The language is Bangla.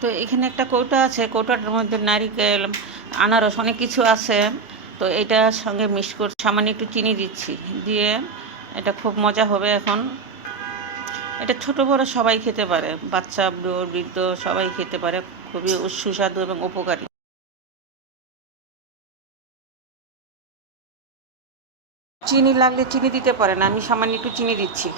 তো এখানে একটা কৌটা আছে, কৌটাটার মধ্যে নারিকেল, আনারস অনেক কিছু আছে। তো এটার সঙ্গে মিক্স করে সামান্য একটু চিনি দিচ্ছি, দিয়ে এটা খুব মজা হবে। এখন এটা ছোট বড় সবাই খেতে পারে, বাচ্চা বৃদ্ধ সবাই খেতে পারে, খুবই সুস্বাদু এবং উপকারী। চিনি লাগলে চিনি দিতে পারেন, আমি সামান্য একটু চিনি দিচ্ছি।